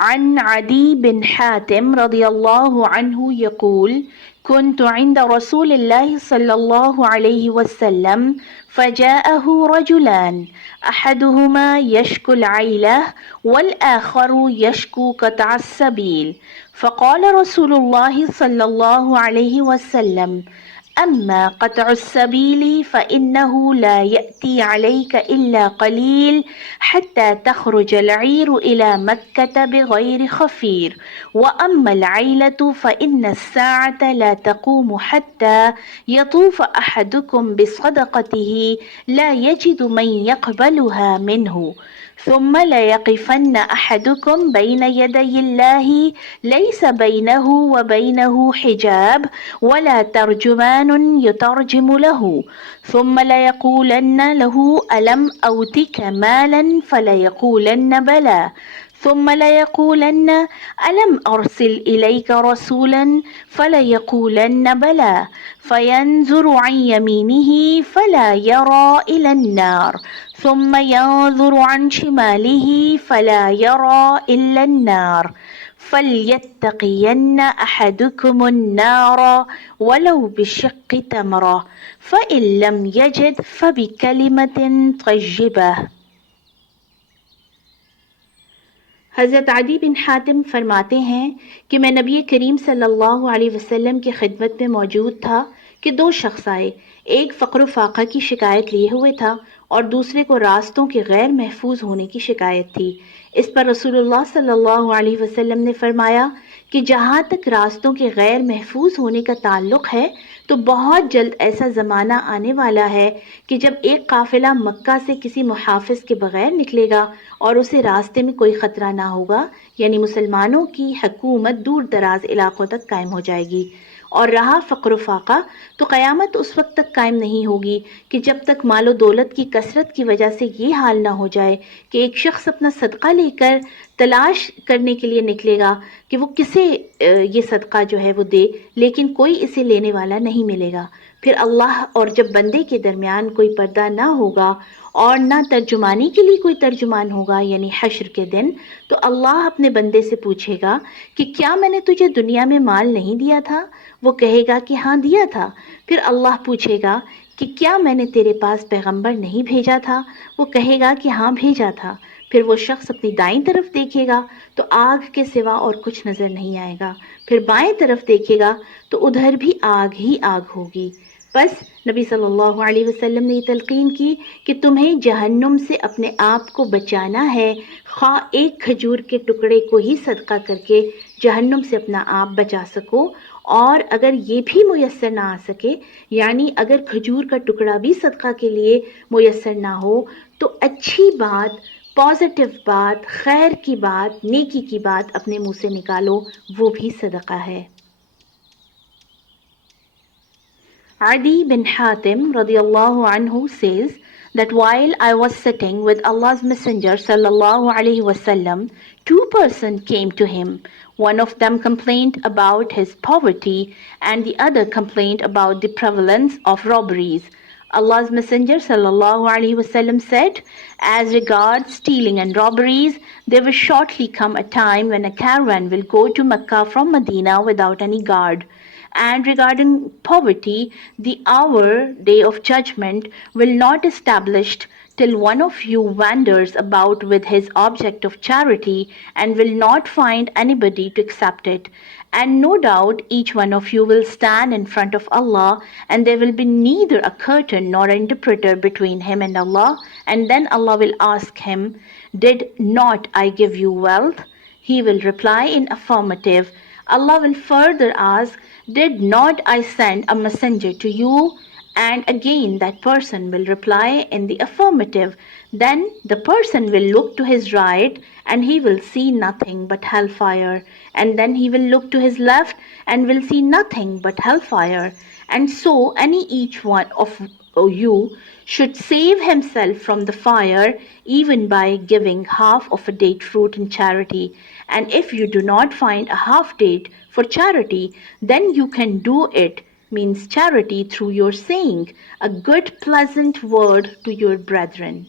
عن عدي بن حاتم رضي الله عنه يقول: كنت عند رسول الله صلى الله عليه وسلم فجاءه رجلان أحدهما يشكو العيلة والآخر يشكو قطع السبيل، فقال رسول الله صلى الله عليه وسلم: أما قطع السبيل فإنه لا يأتي عليك إلا قليل حتى تخرج العير إلى مكة بغير خفير، وأما العيلة فإن الساعة لا تقوم حتى يطوف أحدكم بصدقته لا يجد من يقبلها منه، ثم ليقفن أحدكم بين يدي الله ليس بينه وبينه حجاب ولا ترجمان يترجم له، ثم ليقولن له: ألم أوتك مالا؟ فليقولن بلى، ثم ليقولن: ألم أرسل إليك رسولا؟ فليقولن بلى، فينظر عن يمينه فلا يرى إلى النار، ثم ينظر عن شماله فلا يرى إلا النار، فليتقين أحدكم النار ولو بشق تمرة، فإن لم يجد فبكلمة طيبة۔ حضرت عدی بن حاتم فرماتے ہیں کہ میں نبی کریم صلی اللہ علیہ وسلم کی خدمت میں موجود تھا کہ دو شخص آئے، ایک فقر و فاقہ کی شکایت لیے ہوئے تھا اور دوسرے کو راستوں کے غیر محفوظ ہونے کی شکایت تھی۔ اس پر رسول اللہ صلی اللہ علیہ وسلم نے فرمایا کہ جہاں تک راستوں کے غیر محفوظ ہونے کا تعلق ہے تو بہت جلد ایسا زمانہ آنے والا ہے کہ جب ایک قافلہ مکہ سے کسی محافظ کے بغیر نکلے گا اور اسے راستے میں کوئی خطرہ نہ ہوگا، یعنی مسلمانوں کی حکومت دور دراز علاقوں تک قائم ہو جائے گی، اور رہا فقر و فاقہ تو قیامت اس وقت تک قائم نہیں ہوگی کہ جب تک مال و دولت کی کثرت کی وجہ سے یہ حال نہ ہو جائے کہ ایک شخص اپنا صدقہ لے کر تلاش کرنے کے لیے نکلے گا کہ وہ کسے یہ صدقہ جو ہے وہ دے، لیکن کوئی اسے لینے والا نہیں ملے گا۔ پھر اللہ اور جب بندے کے درمیان کوئی پردہ نہ ہوگا اور نہ ترجمانی کے لیے کوئی ترجمان ہوگا، یعنی حشر کے دن، تو اللہ اپنے بندے سے پوچھے گا کہ کیا میں نے تجھے دنیا میں مال نہیں دیا تھا؟ وہ کہے گا کہ ہاں دیا تھا۔ پھر اللہ پوچھے گا کہ کیا میں نے تیرے پاس پیغمبر نہیں بھیجا تھا؟ وہ کہے گا کہ ہاں بھیجا تھا۔ پھر وہ شخص اپنی دائیں طرف دیکھے گا تو آگ کے سوا اور کچھ نظر نہیں آئے گا، پھر بائیں طرف دیکھے گا تو ادھر بھی آگ ہی آگ ہوگی۔ بس نبی صلی اللہ علیہ وسلم نے یہ تلقین کی کہ تمہیں جہنم سے اپنے آپ کو بچانا ہے، خواہ ایک کھجور کے ٹکڑے کو ہی صدقہ کر کے جہنم سے اپنا آپ بچا سکو، اور اگر یہ بھی میسر نہ آ سکے، یعنی اگر کھجور کا ٹکڑا بھی صدقہ کے لیے میسر نہ ہو، تو اچھی بات، پازیٹیو بات، خیر کی بات، نیکی کی بات اپنے منہ سے نکالو، وہ بھی صدقہ ہے۔ Adi bin Hatim radiallahu anhu says that while I was sitting with Allah's Messenger sallallahu alaihi wasallam, two persons came to him. One of them complained about his poverty and the other complained about the prevalence of robberies. Allah's Messenger sallallahu alaihi wasallam said, as regards stealing and robberies, there will shortly come a time when a caravan will go to Mecca from Medina without any guard. And regarding poverty, the hour, day of judgment, will not established till one of you wanders about with his object of charity and will not find anybody to accept it. And no doubt each one of you will stand in front of Allah, and there will be neither a curtain nor an interpreter between him and Allah. And then Allah will ask him, did not I give you wealth? He will reply in affirmative. Allah will further ask, did not I send a messenger to you? And again that person will reply in the affirmative. Then the person will look to his right and he will see nothing but hellfire. And then he will look to his left and will see nothing but hellfire. And so each one of you should save himself from the fire even by giving half of a date fruit in charity. And if you do not find a half date for charity, then you can do it, means charity, through your saying a good pleasant word to your brethren.